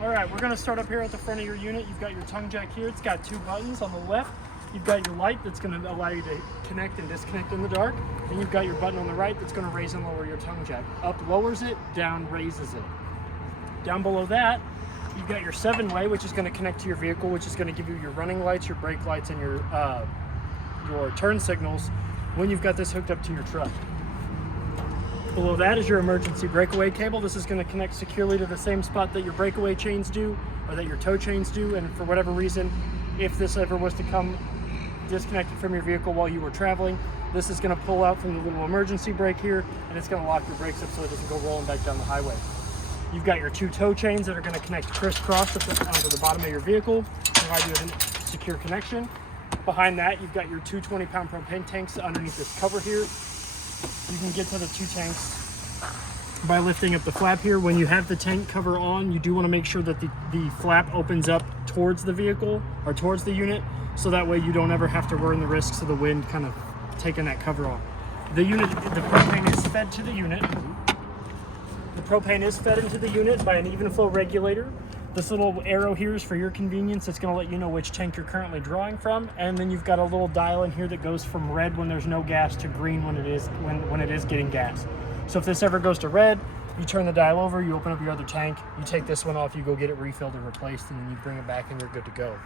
All right, we're gonna start up here at the front of your unit. You've got your tongue jack here. It's got two buttons on the left. You've got your light that's gonna allow you to connect and disconnect in the dark. And you've got your button on the right that's gonna raise and lower your tongue jack. Up lowers it, down raises it. Down below that, you've got your 7-way, which is gonna connect to your vehicle, which is gonna give you your running lights, your brake lights, and your turn signals when you've got this hooked up to your truck. Below that is your emergency breakaway cable. This is going to connect securely to the same spot that your breakaway chains do, or that your tow chains do, and for whatever reason, if this ever was to come disconnected from your vehicle while you were traveling, this is going to pull out from the little emergency brake here, and it's going to lock your brakes up so it doesn't go rolling back down the highway. You've got your two tow chains that are going to connect crisscross onto the bottom of your vehicle, provide you a secure connection. Behind that, you've got your two 20-pound propane tanks underneath this cover here. You can get to the two tanks by lifting up the flap here. When you have the tank cover on, you do want to make sure that the flap opens up towards the vehicle or towards the unit, so that way you don't ever have to run the risks of the wind kind of taking that cover off. The propane is fed to the unit. The propane is fed into the unit by an even flow regulator. This little arrow here is for your convenience. It's going to let you know which tank you're currently drawing from, and then you've got a little dial in here that goes from red when there's no gas to green when it is getting gas. So if this ever goes to red, you turn the dial over, you open up your other tank, you take this one off, you go get it refilled or replaced, and then you bring it back and you're good to go.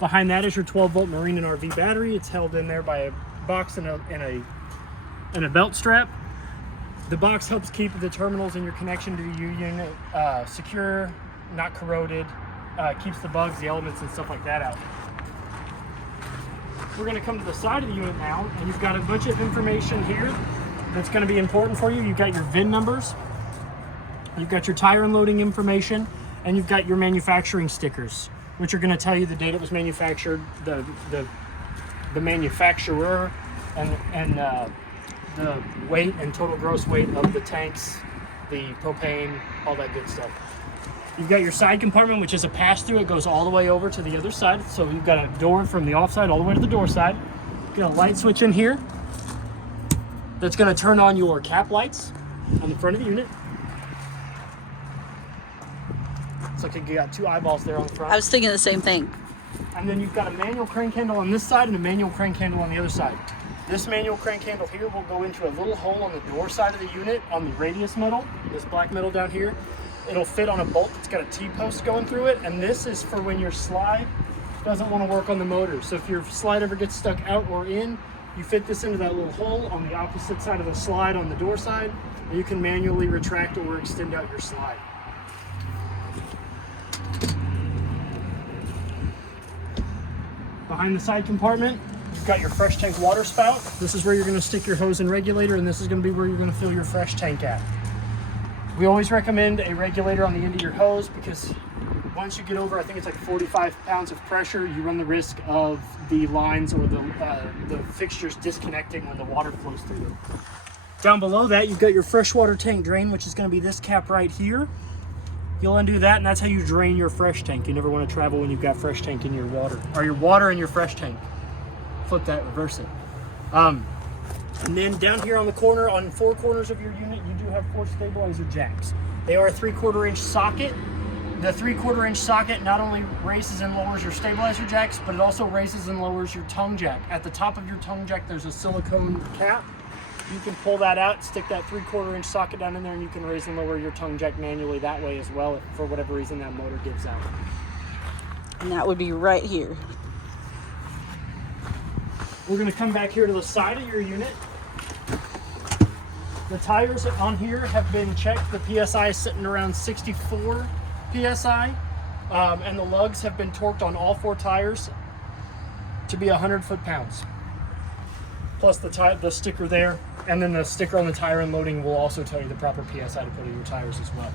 Behind that is your 12-volt marine and RV battery. It's held in there by a box and a belt strap. The box helps keep the terminals and your connection to the unit secure, not corroded, keeps the bugs, the elements, and stuff like that out. We're going to come to the side of the unit now, and you've got a bunch of information here that's going to be important for you. You've got your VIN numbers, you've got your tire unloading information, and you've got your manufacturing stickers, which are going to tell you the date it was manufactured, the manufacturer, and the weight and total gross weight of the tanks, the propane, all that good stuff. You've got your side compartment, which is a pass-through. It goes all the way over to the other side. So you've got a door from the off side all the way to the door side. You've got a light switch in here that's going to turn on your cap lights on the front of the unit. It's like you got two eyeballs there on the front. I was thinking the same thing. And then you've got a manual crank handle on this side and a manual crank handle on the other side. This manual crank handle here will go into a little hole on the door side of the unit on the radius metal, this black metal down here. It'll fit on a bolt that's got a T-post going through it, and this is for when your slide doesn't want to work on the motor. So if your slide ever gets stuck out or in, you fit this into that little hole on the opposite side of the slide on the door side, and you can manually retract or extend out your slide. Behind the side compartment, you've got your fresh tank water spout. This is where you're going to stick your hose and regulator, and this is going to be where you're going to fill your fresh tank at. We always recommend a regulator on the end of your hose, because once you get over, I think it's like 45 pounds of pressure, you run the risk of the lines or the fixtures disconnecting when the water flows through them. Down below that, you've got your freshwater tank drain, which is going to be this cap right here. You'll undo that, and that's how you drain your fresh tank. You never want to travel when you've got fresh tank in your water, or your water in your fresh tank. Flip that, reverse it. And then down here on the corner, on 4 corners of your unit, you do have 4 stabilizer jacks. They are a 3/4 inch socket. The 3/4 inch socket not only raises and lowers your stabilizer jacks, but it also raises and lowers your tongue jack. At the top of your tongue jack, there's a silicone cap. You can pull that out, stick that 3/4 inch socket down in there, and you can raise and lower your tongue jack manually that way as well, if for whatever reason that motor gives out. And that would be right here. We're going to come back here to the side of your unit. The tires on here have been checked. The PSI is sitting around 64 PSI, and the lugs have been torqued on all 4 tires to be 100 foot-pounds. Plus the sticker there, and then the sticker on the tire unloading will also tell you the proper PSI to put in your tires as well.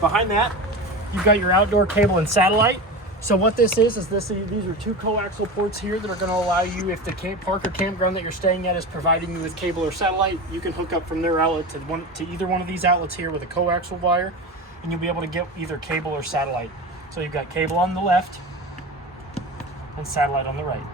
Behind that, you've got your outdoor cable and satellite. So what this is these are 2 coaxial ports here that are going to allow you, if the park or campground that you're staying at is providing you with cable or satellite, you can hook up from their outlet to either one of these outlets here with a coaxial wire, and you'll be able to get either cable or satellite. So you've got cable on the left and satellite on the right.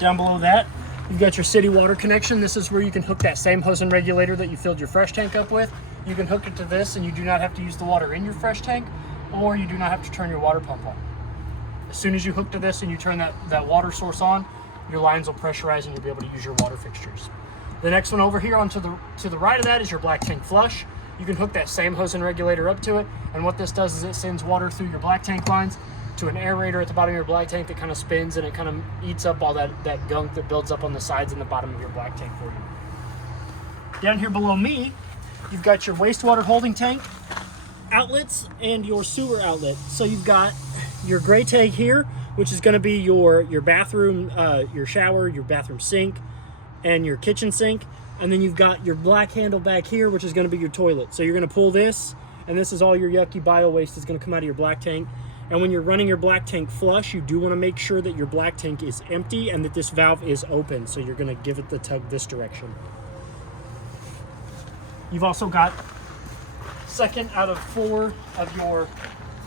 Down below that, you've got your city water connection. This is where you can hook that same hose and regulator that you filled your fresh tank up with You can hook it to this and you do not have to use the water in your fresh tank, or you do not have to turn your water pump on. As soon as you hook to this and you turn that water source on, your lines will pressurize and you'll be able to use your water fixtures. The next one over here to the right of that is your black tank flush. You can hook that same hose and regulator up to it, and what this does is it sends water through your black tank lines to an aerator at the bottom of your black tank that kind of spins, and it kind of eats up all that gunk that builds up on the sides and the bottom of your black tank for you. Down here below me, you've got your wastewater holding tank outlets and your sewer outlet. So you've got your gray tank here, which is going to be your bathroom, your shower, your bathroom sink, and your kitchen sink. And then you've got your black handle back here, which is going to be your toilet. So you're going to pull this, and this is all your yucky bio waste is going to come out of your black tank. And when you're running your black tank flush, you do want to make sure that your black tank is empty and that this valve is open. So you're going to give it the tug this direction. You've also got second out of 4 of your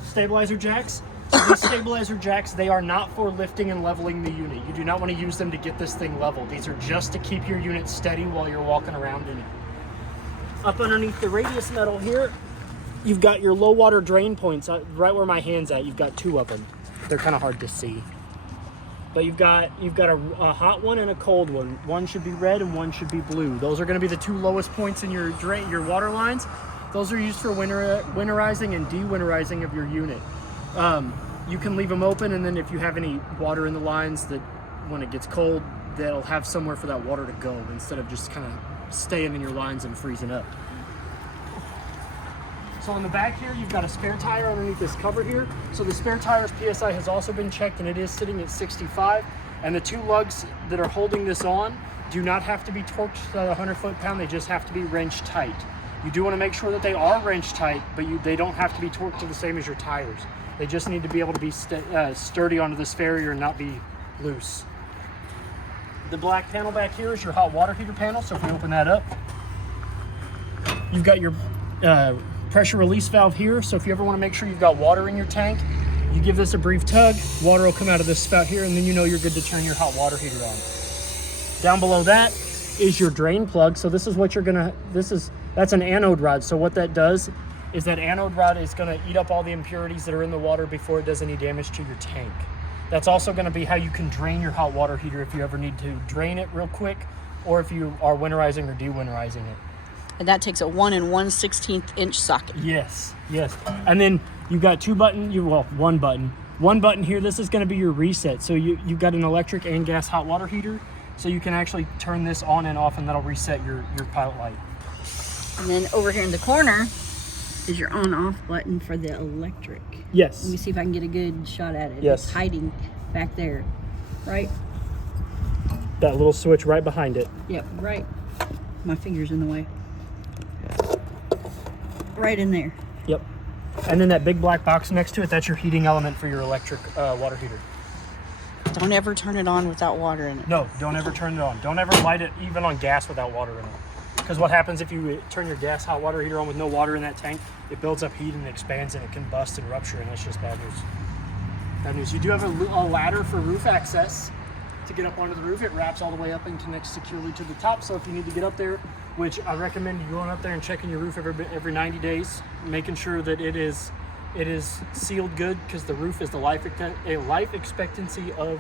stabilizer jacks. So these stabilizer jacks, they are not for lifting and leveling the unit. You do not want to use them to get this thing level. These are just to keep your unit steady while you're walking around in it. Up underneath the radius metal here, you've got your low water drain points. Right where my hand's at, you've got 2 of them. They're kind of hard to see. But you've got a hot one and a cold one. One should be red and one should be blue. Those are going to be the 2 lowest points in your water lines. Those are used for winterizing and de-winterizing of your unit. You can leave them open, and then if you have any water in the lines, that when it gets cold, they'll have somewhere for that water to go instead of just kind of staying in your lines and freezing up. So on the back here, you've got a spare tire underneath this cover here. So the spare tire's PSI has also been checked, and it is sitting at 65. And the 2 lugs that are holding this on do not have to be torqued to 100 foot-pound. They just have to be wrench tight. You do want to make sure that they are wrench tight, but they don't have to be torqued to the same as your tires. They just need to be able to be sturdy onto this farrier and not be loose. The black panel back here is your hot water heater panel. So if we open that up, you've got your pressure release valve here. So if you ever want to make sure you've got water in your tank, you give this a brief tug, water will come out of this spout here, and then you know you're good to turn your hot water heater on. Down below that is your drain plug. So this is what that's an anode rod. So what that does is that anode rod is going to eat up all the impurities that are in the water before it does any damage to your tank. That's also going to be how you can drain your hot water heater if you ever need to drain it real quick, or if you are winterizing or de-winterizing it. And that takes a 1 1/16 inch socket. Yes. And then you've got 2 buttons, one button. One button here, this is going to be your reset. So you've got an electric and gas hot water heater, so you can actually turn this on and off, and that'll reset your pilot light. And then over here in the corner is your on-off button for the electric. Yes. Let me see if I can get a good shot at it. Yes. It's hiding back there, right? That little switch right behind it. Yep, right. My finger's in the way. Right in there. Yep. And then that big black box next to it, that's your heating element for your electric water heater. Don't ever turn it on without water in it. No, don't ever turn it on. Don't ever light it even on gas without water in it. Because what happens if you turn your gas hot water heater on with no water in that tank, it builds up heat and expands, and it can bust and rupture, and it's just bad news. Bad news. You do have a ladder for roof access to get up onto the roof. It wraps all the way up and connects securely to the top. So if you need to get up there, which I recommend you going up there and checking your roof every 90 days, making sure that it is sealed good, because the roof is the life expectancy of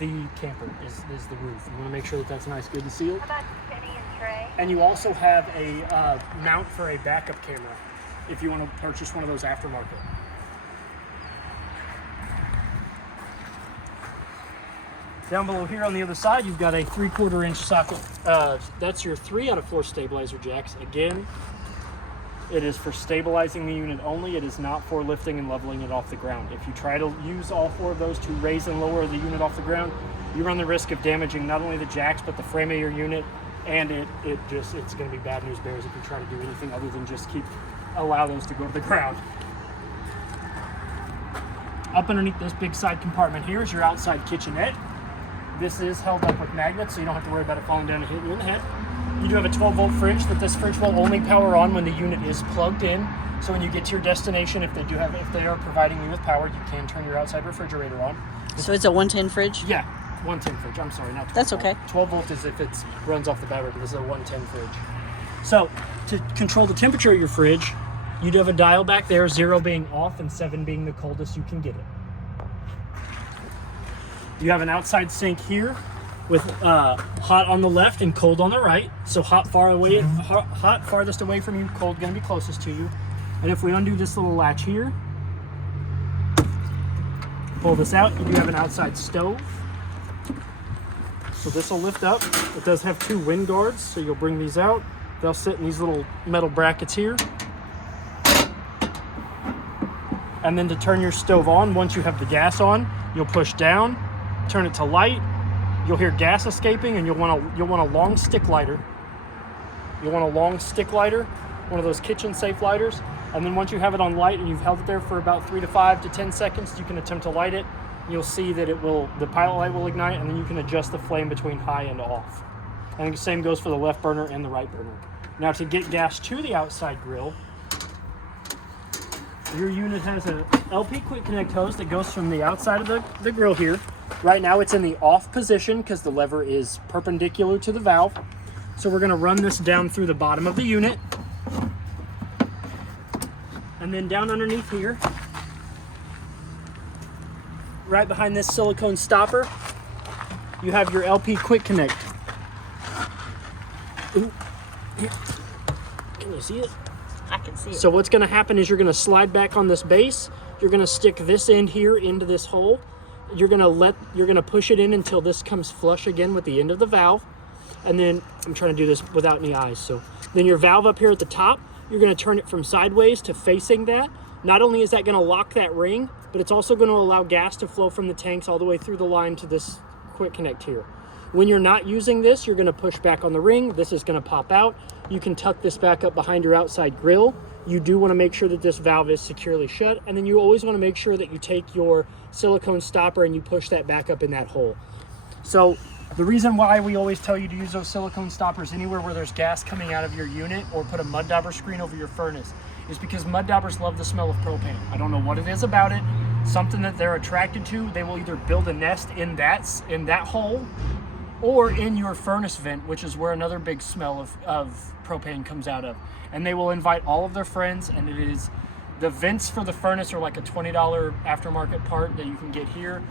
the camper is the roof. You want to make sure that that's nice, good, and sealed. And you also have a mount for a backup camera if you want to purchase one of those aftermarket. Down below here on the other side, you've got a 3/4 inch socket. That's your 3 out of 4 stabilizer jacks. Again, it is for stabilizing the unit only. It is not for lifting and leveling it off the ground. If you try to use all 4 of those to raise and lower the unit off the ground, you run the risk of damaging not only the jacks, but the frame of your unit. And it's going to be bad news bears if you try to do anything other than just allow those to go to the ground. Up underneath this big side compartment here is your outside kitchenette. This is held up with magnets, so you don't have to worry about it falling down and hitting you in the head. You do have a 12-volt fridge, but this fridge will only power on when the unit is plugged in. So when you get to your destination, if they are providing you with power, you can turn your outside refrigerator on. So it's a 110 fridge? Yeah. 110 fridge. I'm sorry, not 12 That's volt. okay. 12 volt is if it runs off the battery, but this is a 110 fridge. So to control the temperature of your fridge, you'd have a dial back there, 0 being off and 7 being the coldest you can get it. You have an outside sink here with hot on the left and cold on the right. So hot farthest away from you, cold gonna be closest to you. And if we undo this little latch here, pull this out, you do have an outside stove. So this will lift up. It does have 2 wind guards, so you'll bring these out. They'll sit in these little metal brackets here. And then to turn your stove on, once you have the gas on, you'll push down, turn it to light. You'll hear gas escaping, and you'll want a long stick lighter. You'll want a long stick lighter, one of those kitchen safe lighters. And then once you have it on light and you've held it there for about 3 to 5 to 10 seconds, you can attempt to light it. You'll see that the pilot light will ignite, and then you can adjust the flame between high and off. And the same goes for the left burner and the right burner. Now to get gas to the outside grill, your unit has an LP quick connect hose that goes from the outside of the grill here. Right now it's in the off position because the lever is perpendicular to the valve. So we're going to run this down through the bottom of the unit. And then down underneath here, right behind this silicone stopper, you have your LP quick connect. Ooh. Here. Can you see it? I can see it. So what's going to happen is you're going to slide back on this base. You're going to stick this end here into this hole. You're going to push it in until this comes flush again with the end of the valve. And then I'm trying to do this without any eyes. So then your valve up here at the top, you're going to turn it from sideways to facing that. Not only is that going to lock that ring, but it's also going to allow gas to flow from the tanks all the way through the line to this quick connect here. When you're not using this, you're going to push back on the ring. This is going to pop out. You can tuck this back up behind your outside grill. You do want to make sure that this valve is securely shut. And then you always want to make sure that you take your silicone stopper and you push that back up in that hole. So the reason why we always tell you to use those silicone stoppers anywhere where there's gas coming out of your unit, or put a mud dauber screen over your furnace, is because mud daubers love the smell of propane. I don't know what it is about it. Something that they're attracted to. They will either build a nest in that hole, or in your furnace vent, which is where another big smell of propane comes out of. And they will invite all of their friends, and it is, the vents for the furnace are like a $20 aftermarket part that you can get here.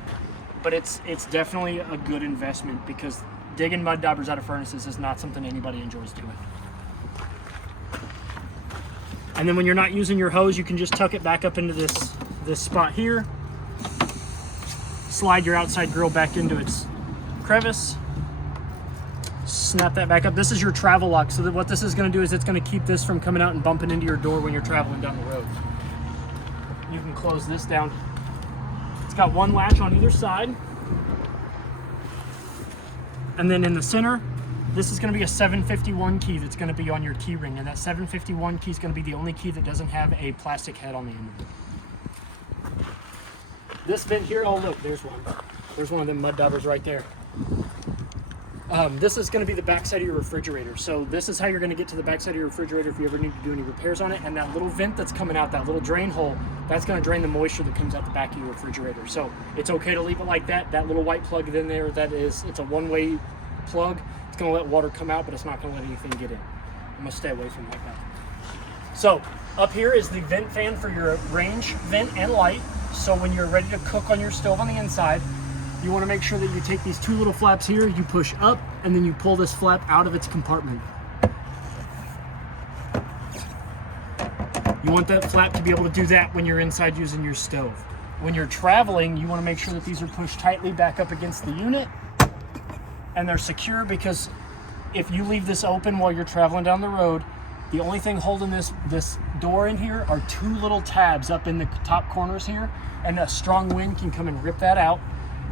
But it's definitely a good investment, because digging mud daubers out of furnaces is not something anybody enjoys doing. And then when you're not using your hose, you can just tuck it back up into this spot here. Slide your outside grill back into its crevice. Snap that back up. This is your travel lock. So that what this is going to do is it's going to keep this from coming out and bumping into your door when you're traveling down the road. You can close this down. It's got one latch on either side. And then in the center, this is going to be a 751 key that's going to be on your key ring. And that 751 key is going to be the only key that doesn't have a plastic head on the end of it. This vent here, oh look, there's one. There's one of them mud daubers right there. This is going to be the backside of your refrigerator. So this is how you're going to get to the backside of your refrigerator if you ever need to do any repairs on it. And that little vent that's coming out, that little drain hole, that's going to drain the moisture that comes out the back of your refrigerator. So it's okay to leave it like that. That little white plug in there, it's a one-way plug. It's going to let water come out, but it's not going to let anything get in. I'm going to stay away from like that. So up here is the vent fan for your range vent and light. So when you're ready to cook on your stove on the inside, you want to make sure that you take these 2 little flaps here, you push up, and then you pull this flap out of its compartment. You want that flap to be able to do that when you're inside using your stove. When you're traveling, you want to make sure that these are pushed tightly back up against the unit, and they're secure, because if you leave this open while you're traveling down the road, the only thing holding this door in here are 2 little tabs up in the top corners here, and a strong wind can come and rip that out.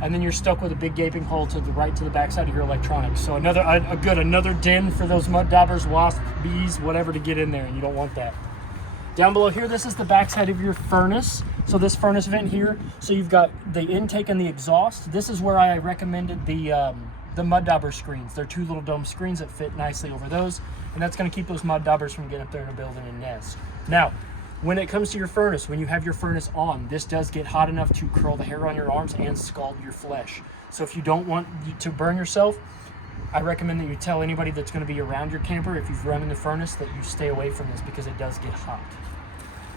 And then you're stuck with a big gaping hole to the right, to the backside of your electronics. So another den for those mud daubers, wasps, bees, whatever to get in there, and you don't want that. Down below here, this is the backside of your furnace. So this furnace vent here, so you've got the intake and the exhaust. This is where I recommended the mud dauber screens. They're 2 little dome screens that fit nicely over those, and that's going to keep those mud daubers from getting up there and building a nest. Now, when it comes to your furnace, when you have your furnace on, this does get hot enough to curl the hair on your arms and scald your flesh. So if you don't want to burn yourself, I recommend that you tell anybody that's going to be around your camper, if you've run in the furnace, that you stay away from this because it does get hot.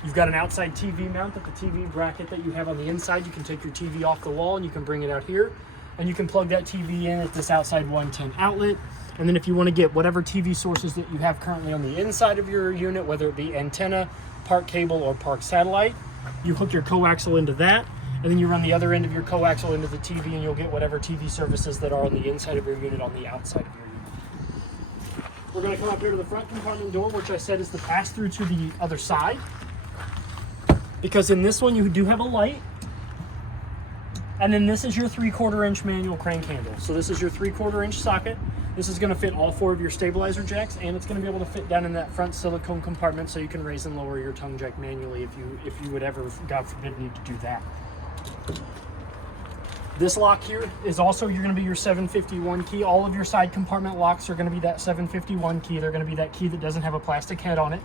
You've got an outside TV mount, that the TV bracket that you have on the inside. You can take your TV off the wall and you can bring it out here, and you can plug that TV in at this outside 110 outlet. And then if you want to get whatever TV sources that you have currently on the inside of your unit, whether it be antenna, park cable, or park satellite, you hook your coaxial into that, and then you run the other end of your coaxial into the TV, and you'll get whatever TV services that are on the inside of your unit on the outside of your unit. We're going to come up here to the front compartment door, which I said is the pass through to the other side. Because in this one you do have a light, and then this is your 3/4 inch manual crank handle. So this is your 3/4 inch socket. This is going to fit all 4 of your stabilizer jacks, and it's going to be able to fit down in that front silicone compartment, so you can raise and lower your tongue jack manually if you would ever, God forbid, need to do that. This lock here is also going to be your 751 key. All of your side compartment locks are going to be that 751 key. They're going to be that key that doesn't have a plastic head on it.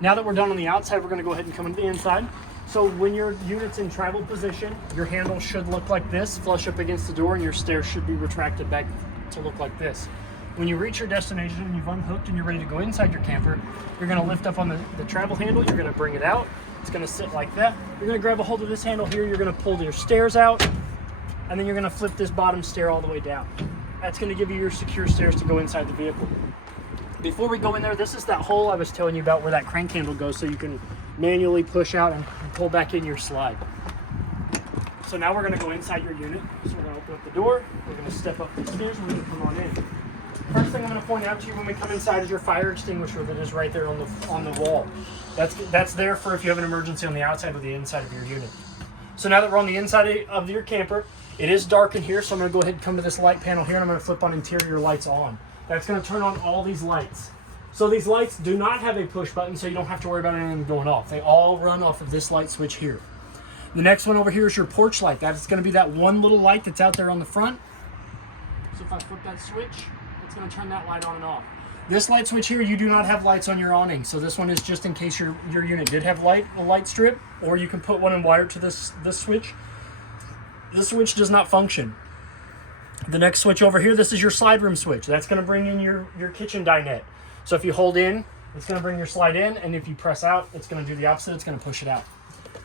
Now that we're done on the outside, we're going to go ahead and come into the inside. So when your unit's in travel position, your handle should look like this, flush up against the door, and your stairs should be retracted back to look like this. When you reach your destination and you've unhooked and you're ready to go inside your camper, you're going to lift up on the travel handle, you're going to bring it out. It's going to sit like that. You're going to grab a hold of this handle here, you're going to pull your stairs out, and then you're going to flip this bottom stair all the way down. That's going to give you your secure stairs to go inside the vehicle. Before we go in there, this is that hole I was telling you about where that crank handle goes, so you can manually push out and pull back in your slide. So now we're going to go inside your unit. So we're going to open up the door, we're going to step up the stairs, and we're going to come on in. First thing I'm going to point out to you when we come inside is your fire extinguisher that is right there on the wall. That's there for if you have an emergency on the outside or the inside of your unit. So now that we're on the inside of your camper, it is dark in here, so I'm going to go ahead and come to this light panel here, and I'm going to flip on interior lights on. That's going to turn on all these lights. So these lights do not have a push button, so you don't have to worry about anything going off. They all run off of this light switch here. The next one over here is your porch light. That's going to be that one little light that's out there on the front. So if I flip that switch, it's going to turn that light on and off. This light switch here, you do not have lights on your awning. So this one is just in case your unit did have a light strip, or you can put one and wire it to this switch. This switch does not function. The next switch over here, this is your slide room switch. That's going to bring in your kitchen dinette. So if you hold in, it's going to bring your slide in, and if you press out, it's going to do the opposite. It's going to push it out.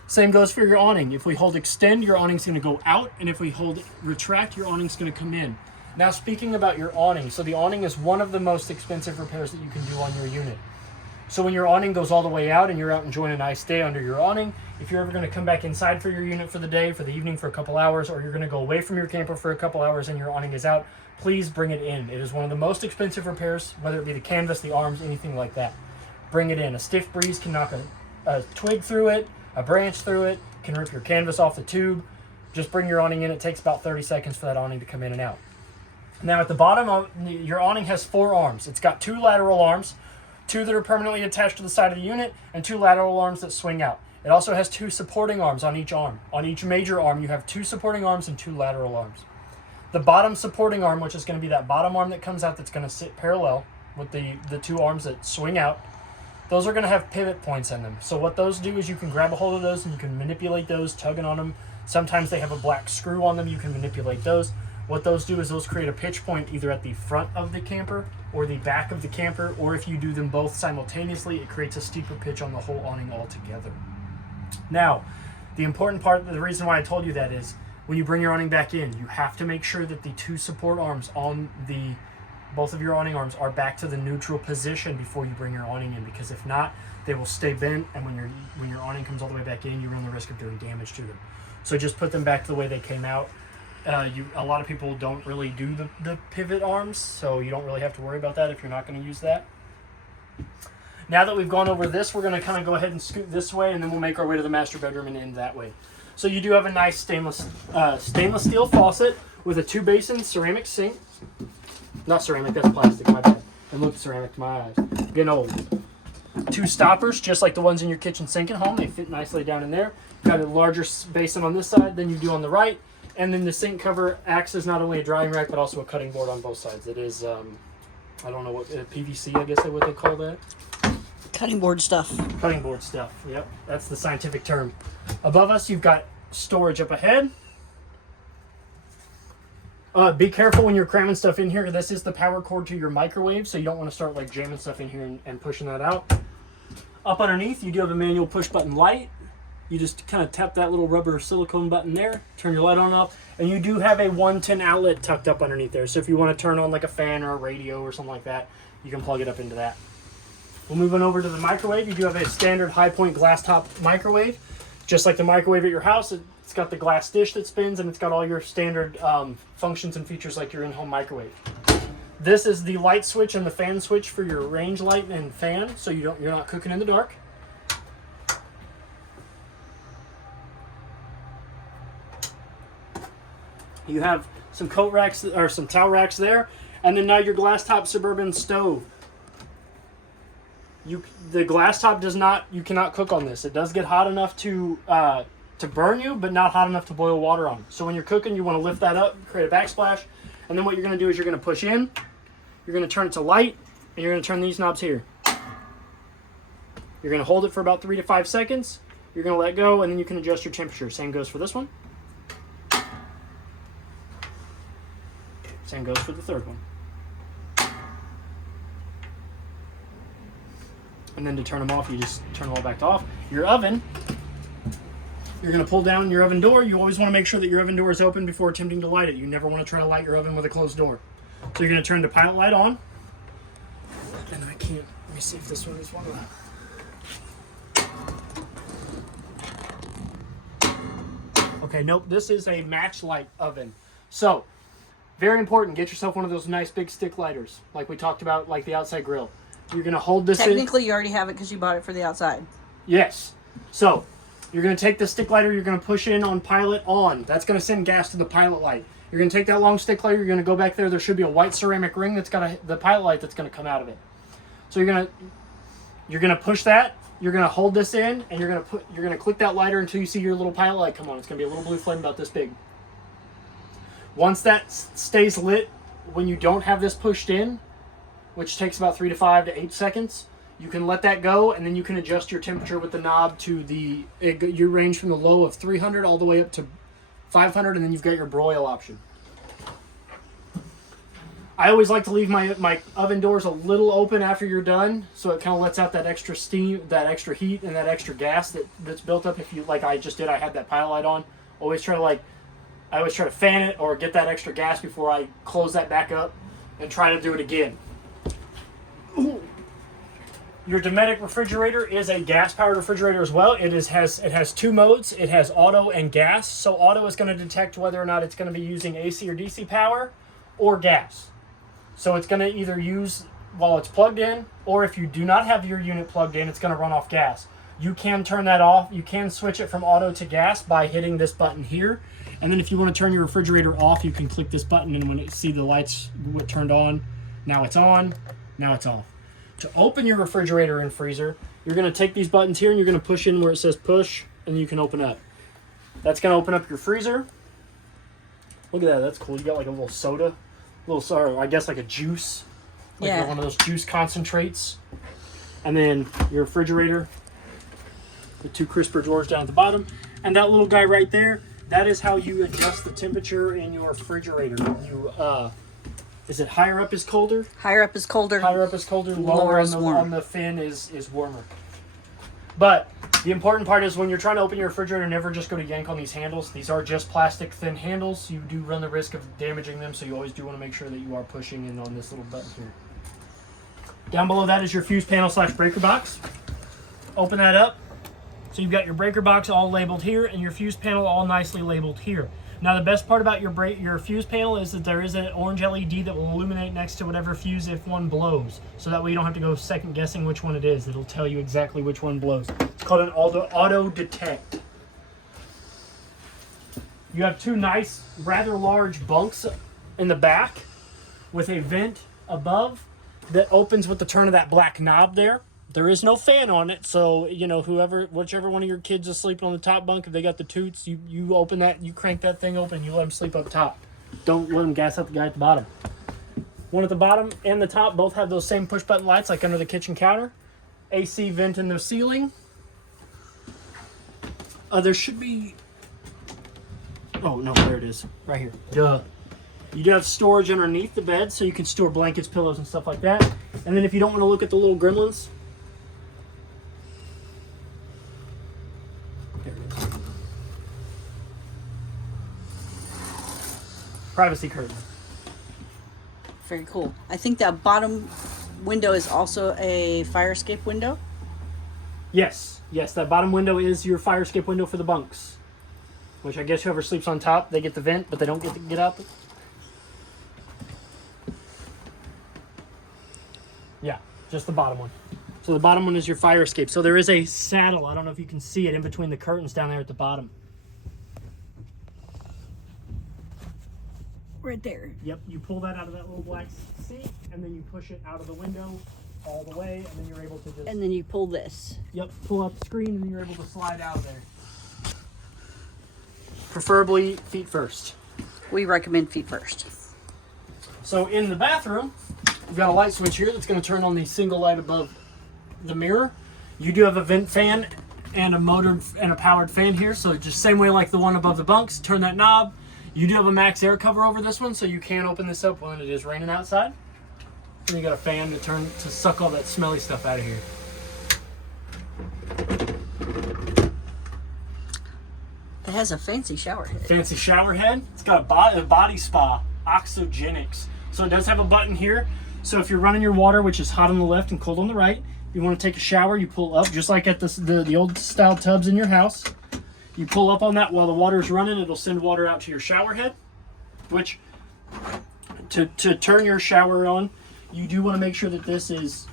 Same goes for your awning. If we hold extend, your awning's going to go out, and if we hold retract, your awning's going to come in. Now speaking about your awning, so the awning is one of the most expensive repairs that you can do on your unit. So when your awning goes all the way out and you're out enjoying a nice day under your awning, if you're ever going to come back inside for your unit for the day, for the evening for a couple hours, or you're going to go away from your camper for a couple hours and your awning is out, please bring it in. It is one of the most expensive repairs, whether it be the canvas, the arms, anything like that. Bring it in. A stiff breeze can knock a twig through it, a branch through it, can rip your canvas off the tube. Just bring your awning in. It takes about 30 seconds for that awning to come in and out. Now at the bottom of your awning has 4 arms. It's got 2 lateral arms, 2 that are permanently attached to the side of the unit, and 2 lateral arms that swing out. It also has 2 supporting arms on each arm. On each major arm, you have 2 supporting arms and 2 lateral arms. The bottom supporting arm, which is going to be that bottom arm that comes out that's going to sit parallel with the 2 arms that swing out, those are going to have pivot points in them. So what those do is you can grab a hold of those and you can manipulate those, tugging on them. Sometimes they have a black screw on them. You can manipulate those. What those do is those create a pitch point either at the front of the camper or the back of the camper, or if you do them both simultaneously, it creates a steeper pitch on the whole awning altogether. Now, the important part, the reason why I told you that is when you bring your awning back in, you have to make sure that the 2 support arms on both of your awning arms are back to the neutral position before you bring your awning in, because if not, they will stay bent, and when your awning comes all the way back in, you run the risk of doing damage to them. So just put them back to the way they came out. A lot of people don't really do the pivot arms, so you don't really have to worry about that if you're not going to use that. Now that we've gone over this, we're going to kind of go ahead and scoot this way, and then we'll make our way to the master bedroom and in that way. So you do have a nice stainless steel faucet with a 2-basin ceramic sink. Not ceramic, that's plastic, my bad. And look, ceramic to my eyes. Getting old. 2 stoppers, just like the ones in your kitchen sink at home. They fit nicely down in there. Got a larger basin on this side than you do on the right. And then the sink cover acts as not only a drying rack, but also a cutting board on both sides. It is, I don't know what, PVC, I guess is what they call that. Cutting board stuff. Cutting board stuff, yep. That's the scientific term. Above us, you've got storage up ahead. Be careful when you're cramming stuff in here. This is the power cord to your microwave, so you don't want to start like jamming stuff in here and pushing that out. Up underneath, you do have a manual push button light. You just kind of tap that little rubber silicone button there, turn your light on and off, and you do have a 110 outlet tucked up underneath there. So if you want to turn on like a fan or a radio or something like that, you can plug it up into that. We'll move on over to the microwave. You do have a standard high point glass top microwave, just like the microwave at your house. It's got the glass dish that spins, and it's got all your standard functions and features like your in-home microwave. This is the light switch and the fan switch for your range light and fan, so you're not cooking in the dark. You have some coat racks or some towel racks there, and then now your glass top Suburban stove. The glass top you cannot cook on this. It does get hot enough to burn you, but not hot enough to boil water on. So when you're cooking, you want to lift that up, create a backsplash, and then what you're going to do is you're going to push in, you're going to turn it to light, and you're going to turn these knobs here. You're going to hold it for about 3 to 5 seconds. You're going to let go, and then you can adjust your temperature. Same goes for this one. Same goes for the third one. And then to turn them off, you just turn them all back off. Your oven, you're going to pull down your oven door. You always want to make sure that your oven door is open before attempting to light it. You never want to try to light your oven with a closed door. So you're going to turn the pilot light on. And I can't, let me see if this one is one of them. Okay, nope, this is a match light oven. So, very important, get yourself one of those nice big stick lighters, like we talked about, like the outside grill. You're going to hold this Technically, you already have it because you bought it for the outside. Yes. So, you're going to take the stick lighter, you're going to push in on pilot on. That's going to send gas to the pilot light. You're going to take that long stick lighter, you're going to go back there. There should be a white ceramic ring that's got the pilot light that's going to come out of it. So you're going to push that. You're going to hold this in, and you're going to click that lighter until you see your little pilot light come on. It's going to be a little blue flame about this big. Once that stays lit, when you don't have this pushed in, which takes about 3 to 5 to 8 seconds, you can let that go, and then you can adjust your temperature with the knob to you range from the low of 300 all the way up to 500, and then you've got your broil option. I always like to leave my oven doors a little open after you're done, so it kind of lets out that extra steam, that extra heat, and that extra gas that's built up. If you, like I just did, I had that pilot light on. I always try to fan it or get that extra gas before I close that back up and try to do it again. Ooh. Your Dometic refrigerator is a gas-powered refrigerator as well. It has 2 modes. It has auto and gas. So auto is going to detect whether or not it's going to be using AC or DC power or gas. So it's going to either use while it's plugged in, or if you do not have your unit plugged in, it's going to run off gas. You can turn that off. You can switch it from auto to gas by hitting this button here. And then if you want to turn your refrigerator off, you can click this button, and when you see the lights turned on, now it's on, now it's off. To open your refrigerator and freezer, you're going to take these buttons here and you're going to push in where it says push, and you can open up. That's going to open up your freezer. Look at that, that's cool. You got like a little soda, I guess like a juice, like one of those juice concentrates. And then your refrigerator, the 2 crisper drawers down at the bottom, and that little guy right there. That is how you adjust the temperature in your refrigerator. Is it higher up is colder? Higher up is colder. Higher up is colder. Lower on the fin is warmer. But the important part is when you're trying to open your refrigerator, never just go to yank on these handles. These are just plastic thin handles. You do run the risk of damaging them, so you always do want to make sure that you are pushing in on this little button here. Down below that is your fuse panel / breaker box. Open that up. So you've got your breaker box all labeled here and your fuse panel all nicely labeled here. Now the best part about your fuse panel is that there is an orange LED that will illuminate next to whatever fuse if one blows. So that way you don't have to go second guessing which one it is. It'll tell you exactly which one blows. It's called an auto detect. You have 2 nice, rather large bunks in the back with a vent above that opens with the turn of that black knob there. There is no fan on it, so whichever one of your kids is sleeping on the top bunk, if they got the toots, you open that, you crank that thing open, you let them sleep up top. Don't let them gas out the guy at the bottom. One at the bottom and the top both have those same push button lights like under the kitchen counter. AC vent in the ceiling. There should be... Oh, no, there it is. Right here. Duh. You do have storage underneath the bed, so you can store blankets, pillows, and stuff like that. And then if you don't want to look at the little gremlins, there it is. Privacy curtain. Very cool. I think that bottom window is also a fire escape window. Yes, that bottom window is your fire escape window for the bunks. Which I guess whoever sleeps on top, they get the vent, but they don't get to get up. Yeah, just the bottom one. So the bottom one is your fire escape. So there is a saddle. I don't know if you can see it in between the curtains down there at the bottom. Right there. Yep, you pull that out of that little black seat, and then you push it out of the window all the way, and then you're able to just... And then you pull this. Yep, pull out the screen, and then you're able to slide out of there. Preferably feet first. We recommend feet first. So in the bathroom, we've got a light switch here that's going to turn on the single light above the mirror. You do have a vent fan and a motor and a powered fan here, so just same way like the one above the bunks, turn that knob. You do have a max air cover over this one, so you can open this up when it is raining outside. And you got a fan to suck all that smelly stuff out of here. It has a fancy shower head. Fancy shower head. It's got a body spa, Oxygenics. So it does have a button here. So if you're running your water, which is hot on the left and cold on the right, if you want to take a shower, you pull up, just like at the old style tubs in your house. You pull up on that while the water is running, it'll send water out to your shower head, which to turn your shower on, you do want to make sure that this is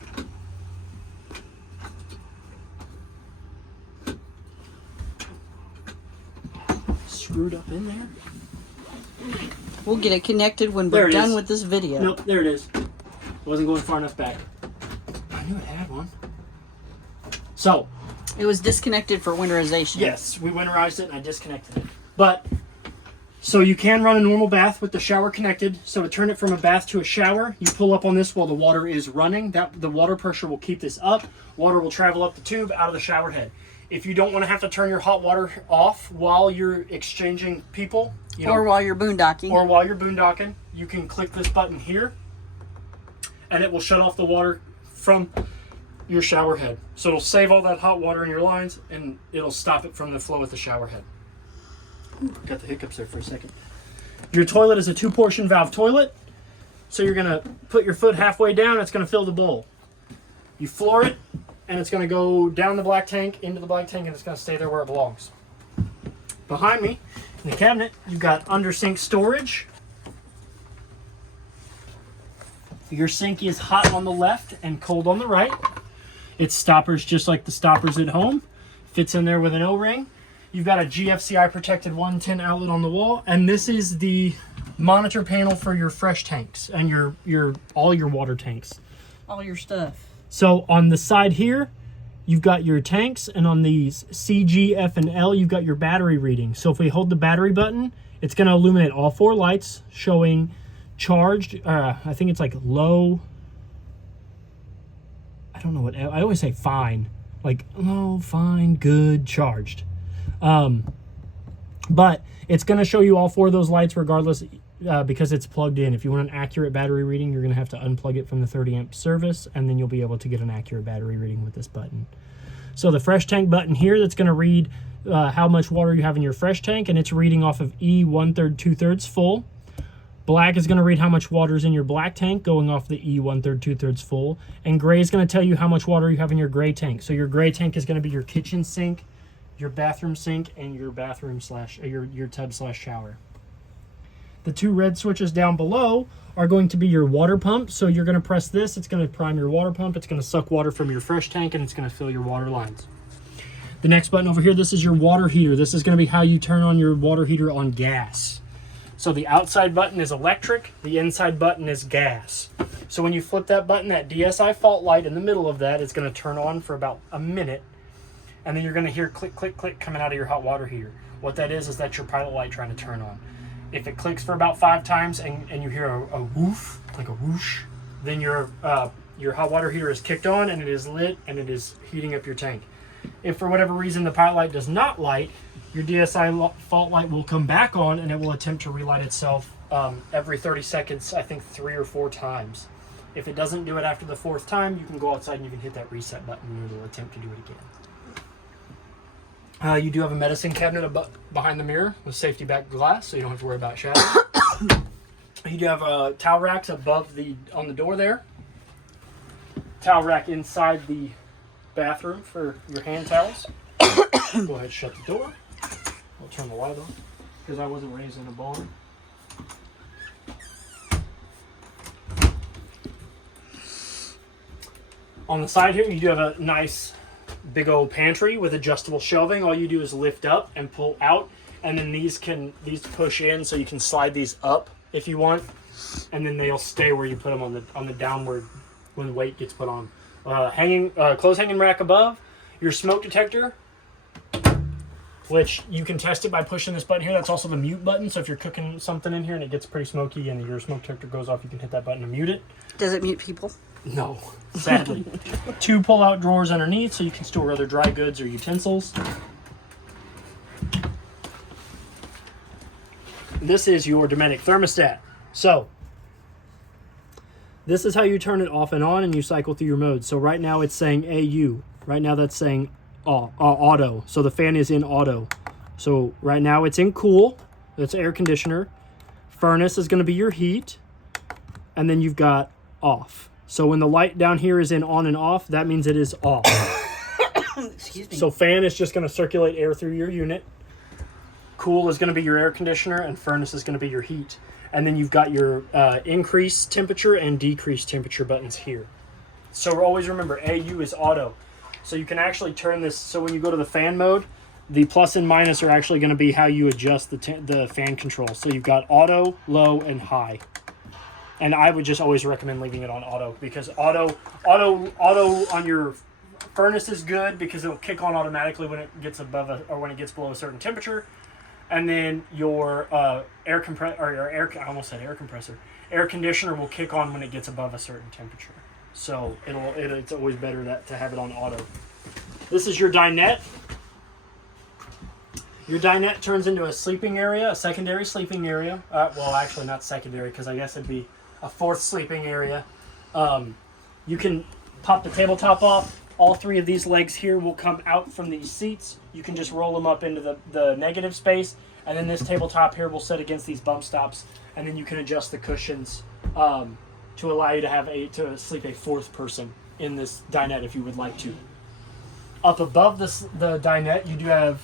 screwed up in there. We'll get it connected when we're done with this video. Nope, there it is. It wasn't going far enough back. I knew it had one. So, it was disconnected for winterization. yes, we winterized it and I disconnected it. But, so you can run a normal bath with the shower connected. So to turn it from a bath to a shower, you pull up on this while the water is running. The water pressure will keep this up. Water will travel up the tube out of the shower head. If you don't want to have to turn your hot water off while you're exchanging people, or while you're boondocking, you can click this button here and it will shut off the water from your shower head. So it'll save all that hot water in your lines and it'll stop it from the flow at the shower head. Got the hiccups there for a second. Your toilet is a 2-portion valve toilet. So you're going to put your foot halfway down, it's going to fill the bowl. You floor it and it's going to go down the black tank, into the black tank, and it's going to stay there where it belongs. Behind me in the cabinet, you've got under sink storage. Your sink is hot on the left and cold on the right. It's stoppers just like the stoppers at home. Fits in there with an O-ring. You've got a GFCI protected 110 outlet on the wall, and this is the monitor panel for your fresh tanks and all your water tanks. All your stuff. So on the side here, you've got your tanks, and on these C, G, F, and L, you've got your battery reading. So if we hold the battery button, it's going to illuminate all 4 lights showing charged. I think it's like low. I don't know what, I always say fine. Like low, fine, good, charged. But it's going to show you all 4 of those lights regardless, because it's plugged in. If you want an accurate battery reading, you're going to have to unplug it from the 30 amp service, and then you'll be able to get an accurate battery reading with this button. So the fresh tank button here, that's going to read how much water you have in your fresh tank, and it's reading off of E 1/3, 2/3 full. Black is going to read how much water is in your black tank, going off the E 1/3, 2/3 full. And gray is going to tell you how much water you have in your gray tank. So your gray tank is going to be your kitchen sink, your bathroom sink, and your bathroom / your tub / shower. The 2 red switches down below are going to be your water pump. So you're going to press this, it's going to prime your water pump, it's going to suck water from your fresh tank, and it's going to fill your water lines. The next button over here, this is your water heater. This is going to be how you turn on your water heater on gas. So the outside button is electric, the inside button is gas. So when you flip that button, that DSI fault light in the middle of that is going to turn on for about a minute, and then you're going to hear click, click, click coming out of your hot water heater. What that is that's your pilot light trying to turn on. If it clicks for about 5 times and you hear a woof, like a whoosh, then your hot water heater is kicked on and it is lit and it is heating up your tank. If for whatever reason the pilot light does not light, your DSI fault light will come back on and it will attempt to relight itself every 30 seconds, I think 3 or 4 times. If it doesn't do it after the 4th time, you can go outside and you can hit that reset button and it'll attempt to do it again. You do have a medicine cabinet behind the mirror with safety back glass, so you don't have to worry about shadow. You do have towel racks above on the door there. Towel rack inside the bathroom for your hand towels. Go ahead and shut the door. I'll turn the light on because I wasn't raised in a barn. On the side here, you do have a nice big old pantry with adjustable shelving. All you do is lift up and pull out, and then these push in, so you can slide these up if you want, and then they'll stay where you put them on the downward when weight gets put on. Clothes hanging rack above, your smoke detector, which you can test it by pushing this button here. That's also the mute button, so if you're cooking something in here and it gets pretty smoky and your smoke detector goes off, you can hit that button to mute it. Does it mute people? No, sadly. 2 pull-out drawers underneath so you can store other dry goods or utensils. This is your Dometic thermostat. So, this is how you turn it off and on, and you cycle through your modes. So right now it's saying AU. Right now that's saying auto. So the fan is in auto. So right now it's in cool. That's air conditioner. Furnace is going to be your heat. And then you've got off. So when the light down here is in on and off, that means it is off. Excuse me. So fan is just going to circulate air through your unit. Cool is going to be your air conditioner, and furnace is going to be your heat. And then you've got your increase temperature and decrease temperature buttons here. So always remember, AU is auto. So you can actually turn this, so when you go to the fan mode, the plus and minus are actually going to be how you adjust the fan control. So you've got auto, low, and high. And I would just always recommend leaving it on auto, because auto on your furnace is good because it'll kick on automatically when it gets when it gets below a certain temperature. And then your air conditioner will kick on when it gets above a certain temperature. So it's always better to have it on auto. This is your dinette. Your dinette turns into a sleeping area, a secondary sleeping area. Well, actually not secondary, because I guess it'd be a 4th sleeping area. You can pop the tabletop off. All 3 of these legs here will come out from these seats. You can just roll them up into the negative space, and then this tabletop here will sit against these bump stops, and then you can adjust the cushions to allow you to sleep a 4th person in this dinette if you would like to. Up above the dinette, you do have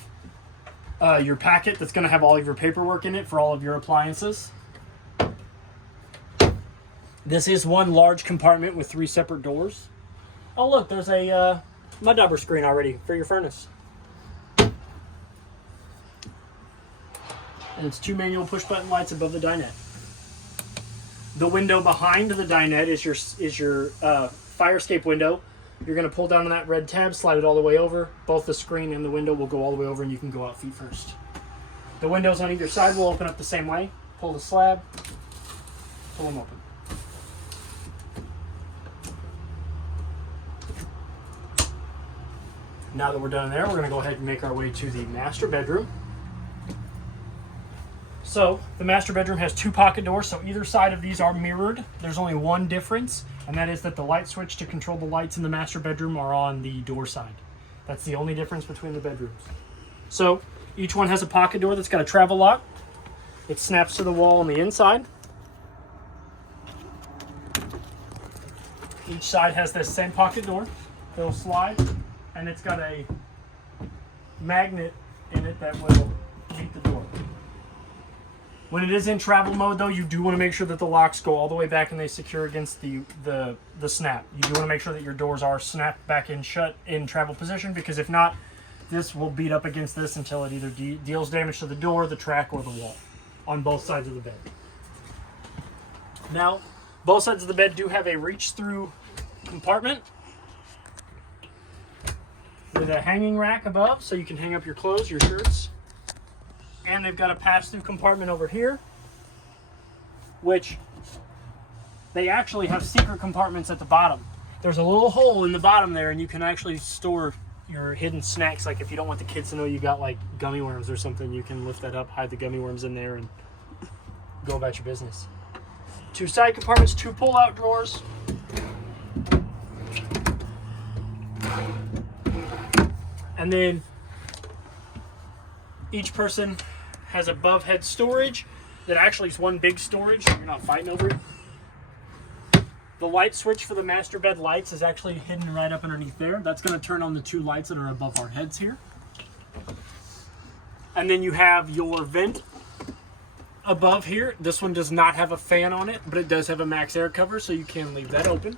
your packet that's going to have all of your paperwork in it for all of your appliances. This is one large compartment with 3 separate doors. Oh look, there's a mud dauber screen already for your furnace. And it's 2 manual push button lights above the dinette. The window behind the dinette is your fire escape window. You're going to pull down on that red tab, slide it all the way over. Both the screen and the window will go all the way over, and you can go out feet first. The windows on either side will open up the same way. Pull the slab, pull them open. Now that we're done there, we're going to go ahead and make our way to the master bedroom. So, the master bedroom has 2 pocket doors, so either side of these are mirrored. There's only one difference, and that is that the light switch to control the lights in the master bedroom are on the door side. That's the only difference between the bedrooms. So, each one has a pocket door that's got a travel lock. It snaps to the wall on the inside. Each side has this same pocket door. It'll slide. And it's got a magnet in it that will meet the door. When it is in travel mode, though, you do want to make sure that the locks go all the way back and they secure against the snap. You do want to make sure that your doors are snapped back in shut in travel position, because if not, this will beat up against this until it either deals damage to the door, the track, or the wall on both sides of the bed. Now, both sides of the bed do have a reach-through compartment with a hanging rack above, so you can hang up your clothes, your shirts. And they've got a pass-through compartment over here, which they actually have secret compartments at the bottom. There's a little hole in the bottom there, and you can actually store your hidden snacks. Like if you don't want the kids to know you got like gummy worms or something, you can lift that up, hide the gummy worms in there, and go about your business. 2 side compartments, 2 pull-out drawers. And then each person has above head storage that actually is one big storage. You're not fighting over it. The light switch for the master bed lights is actually hidden right up underneath there. That's going to turn on the 2 lights that are above our heads here. And then you have your vent above here. This one does not have a fan on it, but it does have a max air cover, so you can leave that open.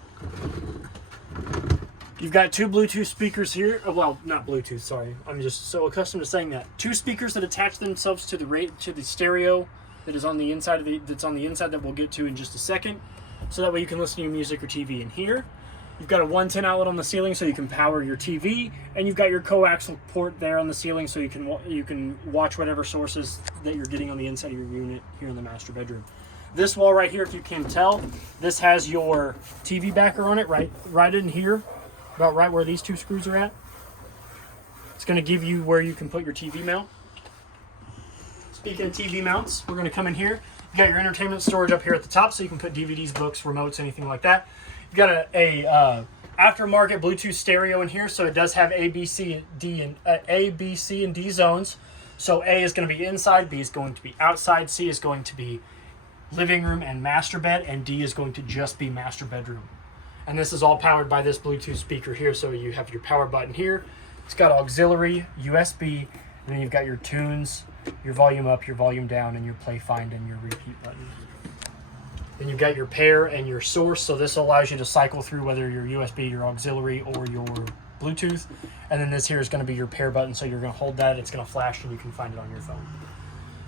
You've got 2 Bluetooth speakers here. Well, not Bluetooth, sorry. I'm just so accustomed to saying that. 2 speakers that attach themselves to the stereo that is on the inside that we'll get to in just a second. So that way you can listen to your music or TV in here. You've got a 110 outlet on the ceiling so you can power your TV, and you've got your coaxial port there on the ceiling so you can watch whatever sources that you're getting on the inside of your unit here in the master bedroom. This wall right here, if you can tell, this has your TV backer on it right in here, about right where these 2 screws are at. It's going to give you where you can put your TV mount. Speaking of TV mounts, we're going to come in here. You got your entertainment storage up here at the top, so you can put DVDs, books, remotes, anything like that. You've got a aftermarket Bluetooth stereo in here, so it does have A, B, C, and D zones. So A is going to be inside, B is going to be outside, C is going to be living room and master bed, and D is going to just be master bedroom. And this is all powered by this Bluetooth speaker here, so you have your power button here. It's got auxiliary, USB, and then you've got your tunes, your volume up, your volume down, and your play, find, and your repeat button. Then you've got your pair and your source, so this allows you to cycle through whether your USB, your auxiliary, or your Bluetooth. And then this here is going to be your pair button, so you're going to hold that, it's going to flash, and you can find it on your phone.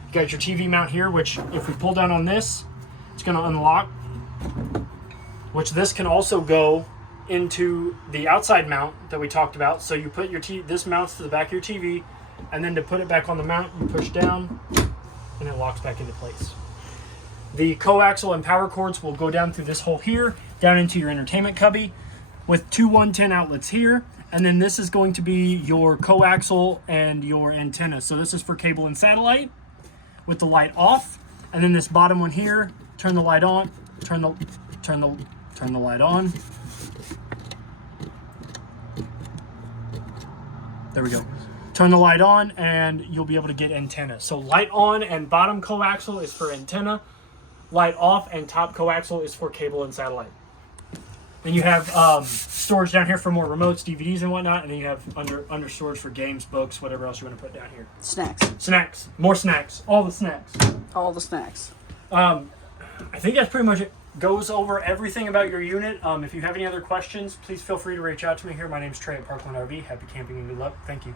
You got your TV mount here, which if we pull down on this, it's going to unlock, which this can also go into the outside mount that we talked about. So you put your this mounts to the back of your TV, and then to put it back on the mount, you push down, and it locks back into place. The coaxial and power cords will go down through this hole here, down into your entertainment cubby, with 2 110 outlets here, and then this is going to be your coaxial and your antenna. So this is for cable and satellite, with the light off, and then this bottom one here, turn the light on, turn the light on. There we go. Turn the light on and you'll be able to get antenna. So light on and bottom coaxial is for antenna. Light off and top coaxial is for cable and satellite. Then you have storage down here for more remotes, DVDs and whatnot. And then you have under storage for games, books, whatever else you want to put down here. Snacks. Snacks. More snacks. All the snacks. All the snacks. I think that's pretty much it. Goes over everything about your unit. If you have any other questions, please feel free to reach out to me here. My name's Trey at Parkland RV. Happy camping and good luck. Thank you.